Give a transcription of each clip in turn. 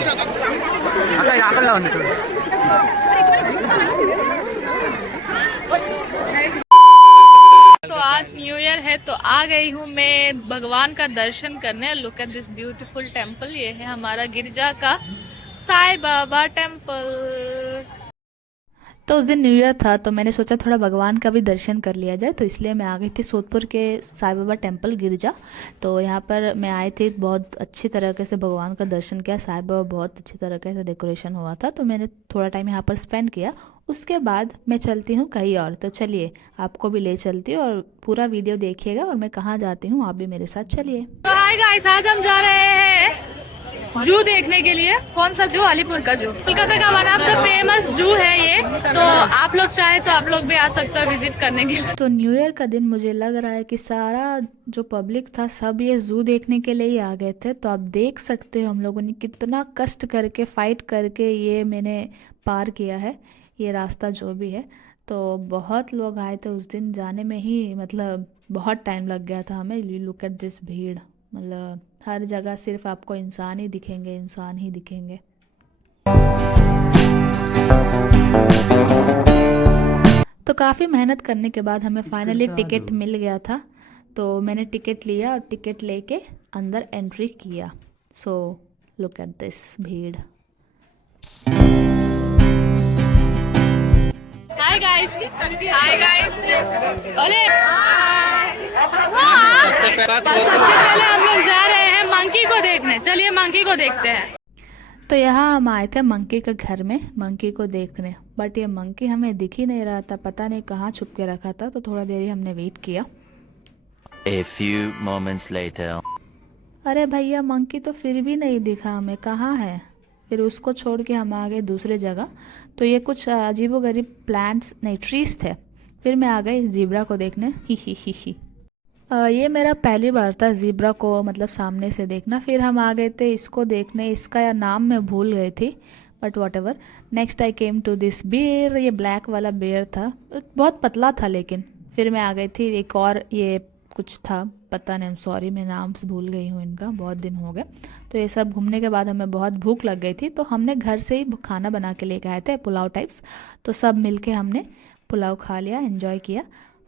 तो आज new year है तो आ गई हूँ मैं भगवान का दर्शन करने। Look at this beautiful temple. ये है हमारा गिरजा का साईं बाबा टेम्पल। तो उस दिन न्यू ईयर था तो मैंने सोचा थोड़ा भगवान का भी दर्शन कर लिया जाए, तो इसलिए मैं आ गई थी सोदपुर के साईं बाबा टेम्पल गिरजा। तो यहाँ पर मैं आई थी, बहुत अच्छी तरीके से भगवान का दर्शन किया। साईं बाबा बहुत अच्छी तरीके से डेकोरेशन हुआ था, तो मैंने थोड़ा टाइम यहाँ पर स्पेंड किया। उसके बाद मैं चलती हूँ कहीं और, तो चलिए आपको भी ले चलती हूँ और पूरा वीडियो देखिएगा और मैं कहाँ जाती हूँ आप भी मेरे साथ चलिए। तो हाय गाइस, आज हम जा रहे हैं जू देखने के लिए। कौन सा जू? अलीपुर का जू। कोलकाता का वन ऑफ द फेमस जू है ये, तो आप लोग चाहे तो आप लोग भी आ सकते हो विजिट करने के लिए। तो न्यू ईयर का दिन मुझे लग रहा है कि सारा जो पब्लिक था सब ये जू देखने के लिए ही आ गए थे। तो आप देख सकते हो हम लोगों ने कितना कष्ट करके फाइट करके ये मैंने पार किया है, ये रास्ता जो भी है। तो बहुत लोग आए थे उस दिन, जाने में ही मतलब बहुत टाइम लग गया था हमें। लुक एट दिस भीड़, मतलब हर जगह सिर्फ आपको इंसान ही दिखेंगे, इंसान ही दिखेंगे। तो काफ़ी मेहनत करने के बाद हमें फाइनली टिकट मिल गया था। तो मैंने टिकट लिया और टिकट लेके अंदर एंट्री किया। सो लुक एट दिस भीड़। हाय गाइस, हाय गाइस, ओले। सबसे पहले हम लोग जा रहे हैं मंकी को देखने। चलिए मंकी को देखते हैं। तो यहाँ हम आए थे मंकी के घर में मंकी को देखने, बट ये मंकी हमें दिख ही नहीं रहा था, पता नहीं कहाँ छुप के रखा था। तो थोड़ा देर ही हमने वेट किया। A few moments later. अरे भैया मंकी तो फिर भी नहीं दिखा हमें, कहाँ है? फिर उसको छोड़ के हम आ गए दूसरे जगह। तो ये कुछ अजीबोगरीब प्लांट्स नहीं ट्रीज थे। फिर मैं आ गई ज़ीब्रा को देखने। ही। ये मेरा पहली बार था ज़ीब्रा को मतलब सामने से देखना। फिर हम आ गए थे इसको देखने, इसका नाम मैं भूल गई थी, but whatever. Next I came to this bear. ये ब्लैक वाला बेयर था, बहुत पतला था लेकिन। फिर मैं आ गई थी एक और, ये कुछ था पता नहीं, सॉरी मैं नाम से भूल गई हूँ इनका, बहुत दिन हो गए। तो ये सब घूमने के बाद हमें बहुत भूख लग गई थी, तो हमने घर से ही खाना बना के लेके आए थे, पुलाव टाइप्स। तो सब मिलके हमने पुलाव खा लिया, एंजॉय किया।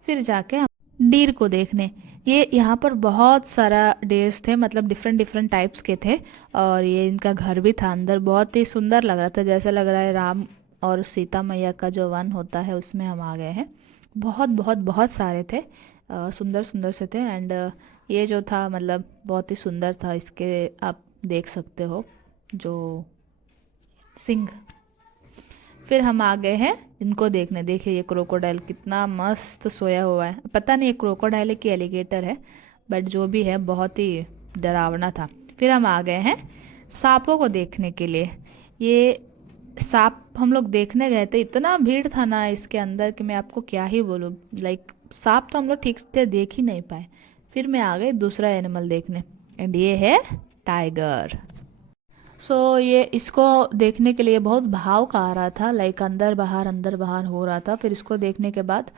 फिर जाके हम डीर को देखने। ये यहाँ पर बहुत सारा डेयर्स थे, मतलब डिफरेंट डिफरेंट टाइप्स के थे। और ये इनका घर भी था अंदर, बहुत ही सुंदर लग रहा था, जैसे लग रहा है राम और सीता मैया का जो वन होता है उसमें हम आ गए हैं। बहुत बहुत बहुत सारे थे, सुंदर सुंदर से थे। एंड ये जो था मतलब बहुत ही सुंदर था, इसके आप देख सकते हो जो सिंह। फिर हम आ गए हैं इनको देखने। देखिए ये क्रोकोडाइल कितना मस्त सोया हुआ है, पता नहीं ये क्रोकोडाइल है कि एलिगेटर है, बट जो भी है बहुत ही डरावना था। फिर हम आ गए हैं सांपों को देखने के लिए। ये सांप हम लोग देखने गए थे, इतना भीड़ था ना इसके अंदर कि मैं आपको क्या ही बोलूँ। लाइक सांप तो हम लोग ठीक से देख ही नहीं पाए। फिर मैं आ गई दूसरा एनिमल देखने, एंड ये है टाइगर। सो ये इसको देखने के लिए बहुत भाव का आ रहा था, लाइक अंदर बाहर हो रहा था। फिर इसको देखने के बाद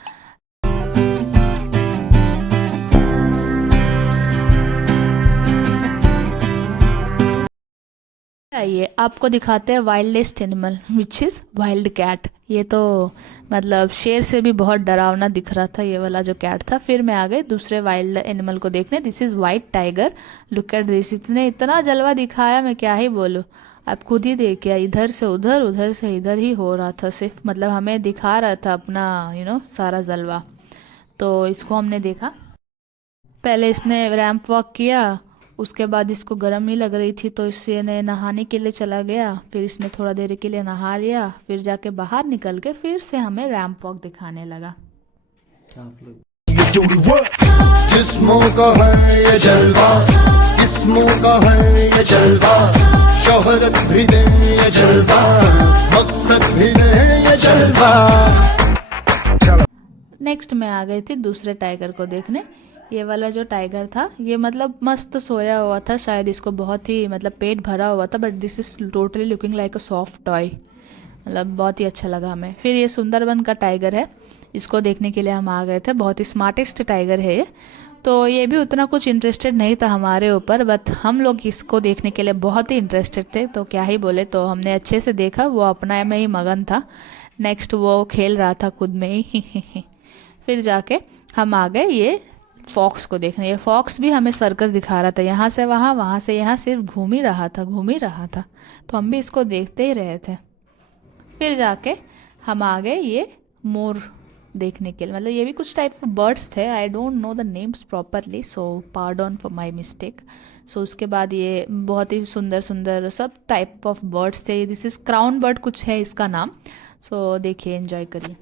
आइए आपको दिखाते हैं wildest animal which is wild cat. ये तो मतलब शेर से भी बहुत डरावना दिख रहा था ये वाला जो कैट था। फिर मैं आ गई दूसरे वाइल्ड एनिमल को देखने। This is white tiger. Look at this, इसने इतना जलवा दिखाया मैं क्या ही बोलूँ, आप खुद ही देखिए। इधर से उधर, उधर से इधर ही हो रहा था सिर्फ, मतलब हमें दिखा रहा था अपना सारा जलवा। तो इसको हमने देखा। पहले इसने रैंप वॉक किया, उसके बाद इसको गर्म ही लग रही थी तो इसने नहाने के लिए चला गया। फिर इसने थोड़ा देर के लिए नहा लिया, फिर जाके बाहर निकल के फिर से हमें रैंप वॉक दिखाने लगा। जिस्मों का है ये जलवा, जिस्मों का है ये जलवा, शोहरत भी दे ये जलवा, मकसद भी दे ये जलवा। नेक्स्ट मैं आ गई थी दूसरे टाइगर को देखने। ये वाला जो टाइगर था ये मतलब मस्त सोया हुआ था, शायद इसको बहुत ही मतलब पेट भरा हुआ था, but this is totally looking like a soft toy, मतलब बहुत ही अच्छा लगा हमें। फिर ये सुंदरबन का टाइगर है, इसको देखने के लिए हम आ गए थे। बहुत ही स्मार्टेस्ट टाइगर है ये। तो ये भी उतना कुछ इंटरेस्टेड नहीं था हमारे ऊपर, बट हम लोग इसको देखने के लिए बहुत ही इंटरेस्टेड थे, तो क्या ही बोले। तो हमने अच्छे से देखा, वो अपना में ही मगन था। नेक्स्ट वो खेल रहा था खुद में ही फिर जाके हम आ गए ये फॉक्स को देखने। ये फॉक्स भी हमें सर्कस दिखा रहा था, यहाँ से वहाँ, वहाँ से यहाँ, सिर्फ घूम ही रहा था, घूम ही रहा था। तो हम भी इसको देखते ही रहे थे। फिर जाके हम आ गए ये मोर देखने के लिए। मतलब ये भी कुछ टाइप ऑफ बर्ड्स थे, I don't know the names properly, so pardon for my mistake. So उसके बाद ये बहुत ही सुंदर सुंदर सब टाइप ऑफ बर्ड्स थे। दिस इज़ क्राउन बर्ड कुछ है इसका नाम। सो देखिए, एंजॉय करिए।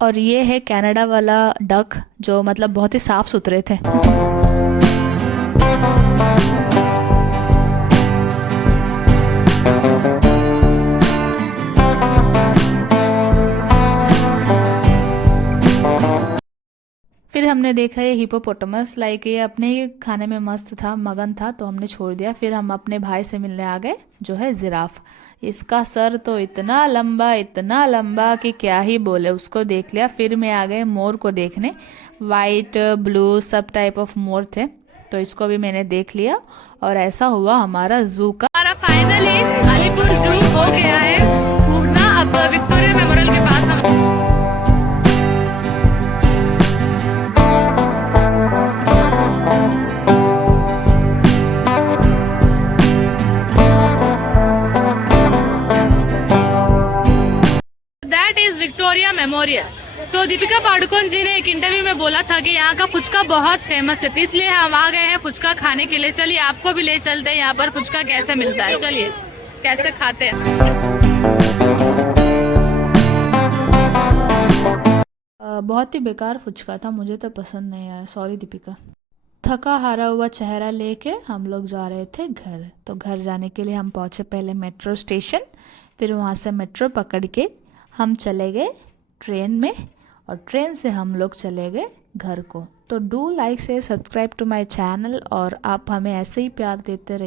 और ये है कनाडा वाला डक, जो मतलब बहुत ही साफ सुथरे थे। फिर हमने देखा ये हिपोपोटामस, लाइक ये अपने ही खाने में मस्त था, मगन था, तो हमने छोड़ दिया। फिर हम अपने भाई से मिलने आ गए, जो है जिराफ। इसका सर तो इतना लंबा कि क्या ही बोले, उसको देख लिया। फिर मैं आ गए मोर को देखने। वाइट, ब्लू सब टाइप ऑफ मोर थे, तो इसको भी मैंने देख लिया। और ऐसा हुआ हमारा जू का। हमारा फाइनली अलीपुर जू हो गया है घूमना। अब विक्टोरिया मेमोरियल के पास हम विक्टोरिया मेमोरियल। तो दीपिका पादुकोण जी ने एक इंटरव्यू में बोला था कि यहाँ का फुचका बहुत फेमस है, तो इसलिए हम आ गए हैं फुचका खाने के लिए। चलिए आपको भी ले चलते हैं यहाँ पर फुचका कैसे मिलता है, चलिए कैसे खाते हैं। बहुत ही बेकार फुचका था, मुझे तो पसंद नहीं आया, सॉरी दीपिका। थका हारा हुआ चेहरा लेके हम लोग जा रहे थे घर। तो घर जाने के लिए हम पहुँचे पहले मेट्रो स्टेशन, फिर वहाँ से मेट्रो पकड़ के हम चले गए ट्रेन में, और ट्रेन से हम लोग चले गए घर को। तो डू लाइक से सब्सक्राइब टू माय चैनल, और आप हमें ऐसे ही प्यार देते रहिए।